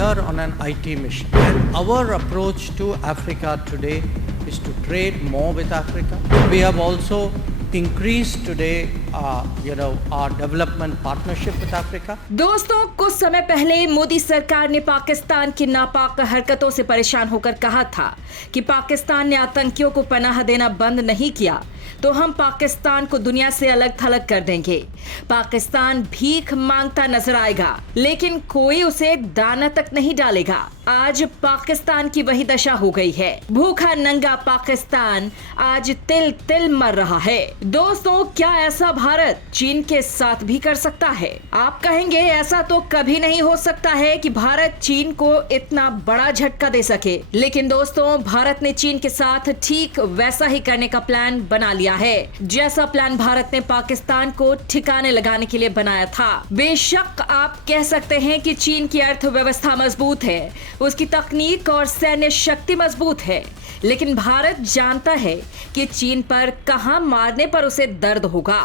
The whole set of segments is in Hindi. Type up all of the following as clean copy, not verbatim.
here on an IT mission. And our approach to Africa today is to trade more with Africa. We have also increased today, our development partnership with Africa. दोस्तों, कुछ समय पहले मोदी सरकार ने पाकिस्तान की नापाक हरकतों से परेशान होकर कहा था कि पाकिस्तान ने आतंकियों को पनाह देना बंद नहीं किया तो हम पाकिस्तान को दुनिया से अलग थलग कर देंगे। पाकिस्तान भीख मांगता नजर आएगा, लेकिन कोई उसे दाना तक नहीं डालेगा। आज पाकिस्तान की वही दशा हो गई है। भूखा नंगा पाकिस्तान आज तिल तिल मर रहा है। दोस्तों, क्या ऐसा भारत चीन के साथ भी कर सकता है? आप कहेंगे ऐसा तो कभी नहीं हो सकता है कि भारत चीन को इतना बड़ा झटका दे सके, लेकिन दोस्तों, भारत ने चीन के साथ ठीक वैसा ही करने का प्लान बना लिया है जैसा प्लान भारत ने पाकिस्तान को ठिकाने लगाने के लिए बनाया था। बेशक आप कह सकते हैं कि चीन की अर्थव्यवस्था मजबूत है, उसकी तकनीक और सैन्य शक्ति मजबूत है, लेकिन भारत जानता है कि चीन पर कहां मारने पर उसे दर्द होगा,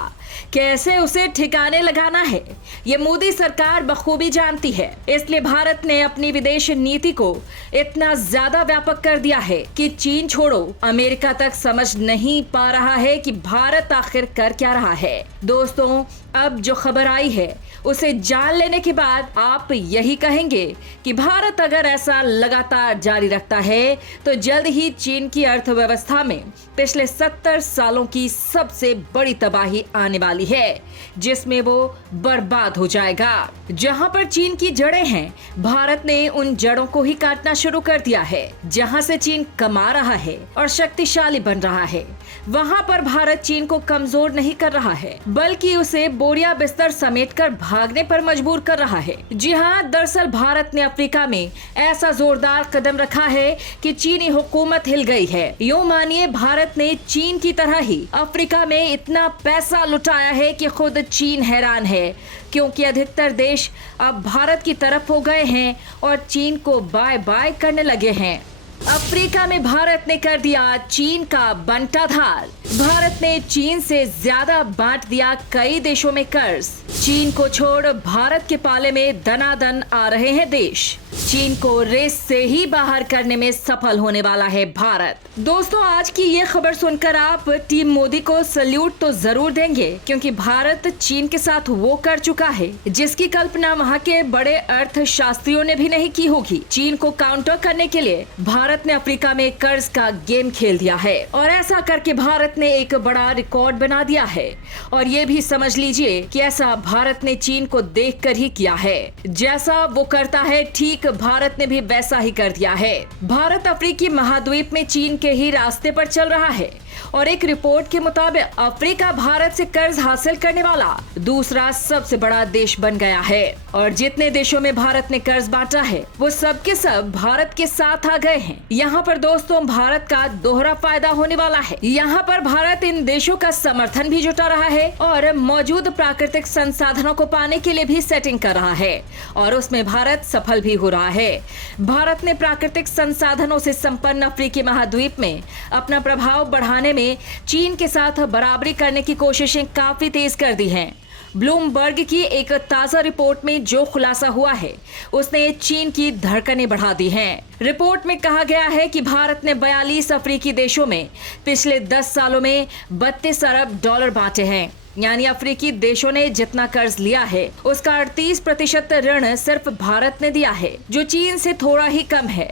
कैसे उसे ठिकाने लगाना है, ये मोदी सरकार बखूबी जानती है। इसलिए भारत ने अपनी विदेश नीति को इतना ज्यादा व्यापक कर दिया है कि चीन छोड़ो अमेरिका तक समझ नहीं पा रहा है कि भारत आखिर कर क्या रहा है। दोस्तों, अब जो खबर आई है उसे जान लेने के बाद आप यही कहेंगे कि भारत अगर ऐसा लगातार जारी रखता है तो जल्द ही चीन की अर्थव्यवस्था में पिछले 70 सालों की सबसे बड़ी तबाही आने वाली है, जिसमें वो बर्बाद हो जाएगा। जहां पर चीन की जड़ें हैं, भारत ने उन जड़ों को ही काटना शुरू कर दिया है। जहां से चीन कमा रहा है और शक्तिशाली बन रहा है, वहां पर भारत चीन को कमजोर नहीं कर रहा है, बल्कि उसे बोरिया बिस्तर समेटकर भागने पर मजबूर कर रहा है। जी हाँ, दरअसल भारत ने अफ्रीका में ऐसा जोरदार कदम रखा है कि चीनी हुकूमत हिल गई है। यूं मानिए, भारत ने चीन की तरह ही अफ्रीका में इतना पैसा लुटाया है कि खुद चीन हैरान है, क्योंकि अधिकतर देश अब भारत की तरफ हो गए हैं और चीन को बाय बाय करने लगे हैं। अफ्रीका में भारत ने कर दिया चीन का बंटाधार। भारत ने चीन से ज्यादा बांट दिया कई देशों में कर्ज। चीन को छोड़ भारत के पाले में दनादन आ रहे हैं देश। चीन को रेस से ही बाहर करने में सफल होने वाला है भारत। दोस्तों, आज की ये खबर सुनकर आप टीम मोदी को सल्यूट तो जरूर देंगे, क्योंकि भारत चीन के साथ वो कर चुका है जिसकी कल्पना वहाँ के बड़े अर्थशास्त्रियों ने भी नहीं की होगी। चीन को काउंटर करने के लिए भारत ने अफ्रीका में कर्ज का गेम खेल दिया है और ऐसा करके भारत ने एक बड़ा रिकॉर्ड बना दिया है। और ये भी समझ लीजिए कि ऐसा भारत ने चीन को देखकर ही किया है। जैसा वो करता है, ठीक भारत ने भी वैसा ही कर दिया है। भारत अफ्रीकी महाद्वीप में चीन के ही रास्ते पर चल रहा है और एक रिपोर्ट के मुताबिक अफ्रीका भारत से कर्ज हासिल करने वाला दूसरा सबसे बड़ा देश बन गया है। और जितने देशों में भारत ने कर्ज बांटा है, वो सब के सब भारत के साथ आ गए हैं। यहाँ पर दोस्तों, भारत का दोहरा फायदा होने वाला है। यहाँ पर भारत इन देशों का समर्थन भी जुटा रहा है और मौजूद प्राकृतिक संसाधनों को पाने के लिए भी सेटिंग कर रहा है, और उसमें भारत सफल भी हो रहा है। भारत ने प्राकृतिक संसाधनों से संपन्न अफ्रीकी महाद्वीप में अपना प्रभाव बढ़ाने में चीन के साथ बराबरी करने की कोशिशें काफी तेज कर दी हैं। ब्लूमबर्ग की एक ताजा रिपोर्ट में जो खुलासा हुआ है, उसने चीन की धड़कनें बढ़ा दी हैं। रिपोर्ट में कहा गया है कि भारत ने 42 अफ्रीकी देशों में पिछले 10 सालों में 32 अरब डॉलर बांटे हैं। यानी अफ्रीकी देशों ने जितना कर्ज लिया है, उसका 38% ऋण सिर्फ भारत ने दिया है, जो चीन से थोड़ा ही कम है।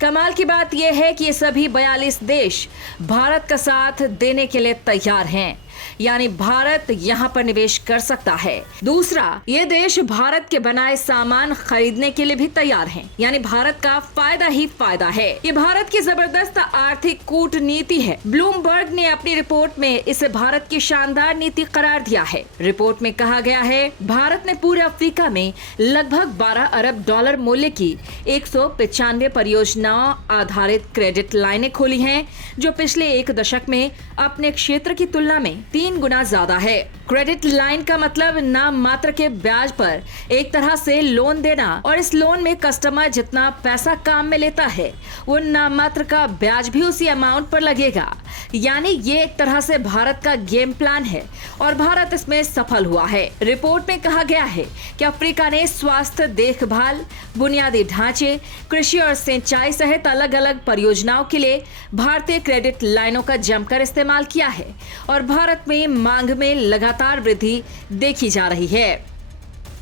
कमाल की बात यह है कि ये सभी 42 देश भारत का साथ देने के लिए तैयार हैं, यानी भारत यहाँ पर निवेश कर सकता है। दूसरा, ये देश भारत के बनाए सामान खरीदने के लिए भी तैयार हैं, यानी भारत का फायदा ही फायदा है। ये भारत की जबरदस्त आर्थिक कूटनीति है। ब्लूमबर्ग ने अपनी रिपोर्ट में इसे भारत की शानदार नीति करार दिया है। रिपोर्ट में कहा गया है, भारत ने पूरे अफ्रीका में लगभग 12 अरब डॉलर मूल्य की 195 परियोजनाओं आधारित क्रेडिट लाइनें खोली हैं, जो पिछले एक दशक में अपने क्षेत्र की तुलना में 3 गुना ज्यादा है। क्रेडिट लाइन का मतलब नाम मात्र के ब्याज पर एक तरह से लोन देना, और इस लोन में कस्टमर जितना पैसा काम में लेता है वो नाम मात्र का ब्याज भी उसी अमाउंट पर लगेगा। यानी ये एक तरह से भारत का गेम प्लान है और भारत इसमें सफल हुआ है। रिपोर्ट में कहा गया है कि अफ्रीका ने स्वास्थ्य देखभाल, बुनियादी ढांचे, कृषि और सिंचाई सहित अलग अलग परियोजनाओं के लिए भारतीय क्रेडिट लाइनों का जमकर इस्तेमाल किया है और भारत में मांग में लगातार वृद्धि देखी जा रही है।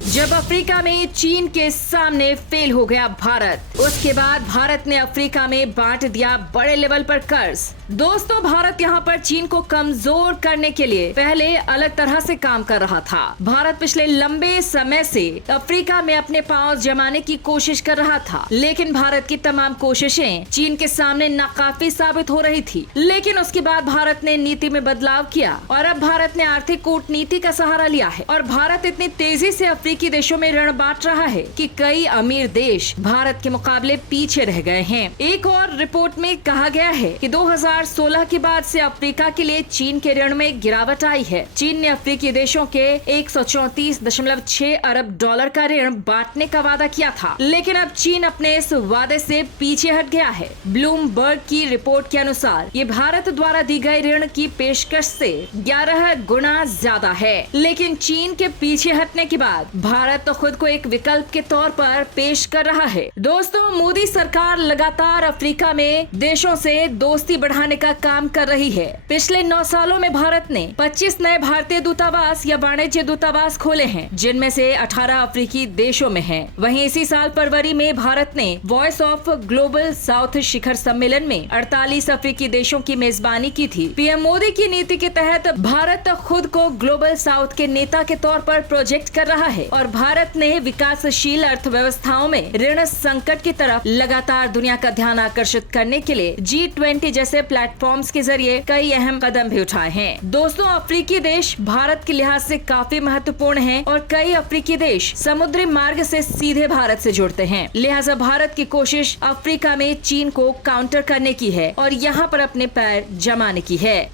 जब अफ्रीका में चीन के सामने फेल हो गया भारत, उसके बाद भारत ने अफ्रीका में बांट दिया बड़े लेवल पर कर्ज। दोस्तों, भारत यहाँ पर चीन को कमजोर करने के लिए पहले अलग तरह से काम कर रहा था। भारत पिछले लंबे समय से अफ्रीका में अपने पांव जमाने की कोशिश कर रहा था, लेकिन भारत की तमाम कोशिशें चीन के सामने नाकाफी साबित हो रही थी। लेकिन उसके बाद भारत ने नीति में बदलाव किया और अब भारत ने आर्थिक कूटनीति का सहारा लिया है और भारत इतनी तेजी से अफ्रीकी देशों में ऋण बांट रहा है कि कई अमीर देश भारत के मुकाबले पीछे रह गए हैं। एक और रिपोर्ट में कहा गया है कि 2016 के बाद से अफ्रीका के लिए चीन के ऋण में गिरावट आई है। चीन ने अफ्रीकी देशों के 134.6 अरब डॉलर का ऋण बांटने का वादा किया था, लेकिन अब चीन अपने इस वादे से पीछे हट गया है। ब्लूमबर्ग की रिपोर्ट के अनुसार ये भारत द्वारा दी गई ऋण की पेशकश से 11 गुना ज्यादा है, लेकिन चीन के पीछे हटने के बाद भारत तो खुद को एक विकल्प के तौर पर पेश कर रहा है। दोस्तों, मोदी सरकार लगातार अफ्रीका में देशों से दोस्ती बढ़ाने का काम कर रही है। पिछले 9 सालों में भारत ने 25 नए भारतीय दूतावास या वाणिज्य दूतावास खोले हैं, जिनमें से 18 अफ्रीकी देशों में हैं। वहीं इसी साल फरवरी में भारत ने वॉइस ऑफ ग्लोबल साउथ शिखर सम्मेलन में 48 अफ्रीकी देशों की मेजबानी की थी। पीएम मोदी की नीति के तहत भारत खुद को ग्लोबल साउथ के नेता के तौर पर प्रोजेक्ट कर रहा है और भारत ने विकासशील अर्थव्यवस्थाओं में ऋण संकट की तरफ लगातार दुनिया का ध्यान आकर्षित करने के लिए G20 जैसे प्लेटफॉर्म्स के जरिए कई अहम कदम भी उठाए हैं। दोस्तों, अफ्रीकी देश भारत के लिहाज से काफी महत्वपूर्ण हैं और कई अफ्रीकी देश समुद्री मार्ग से सीधे भारत से जुड़ते हैं। लिहाजा भारत की कोशिश अफ्रीका में चीन को काउंटर करने की है और यहाँ पर अपने पैर जमाने की है।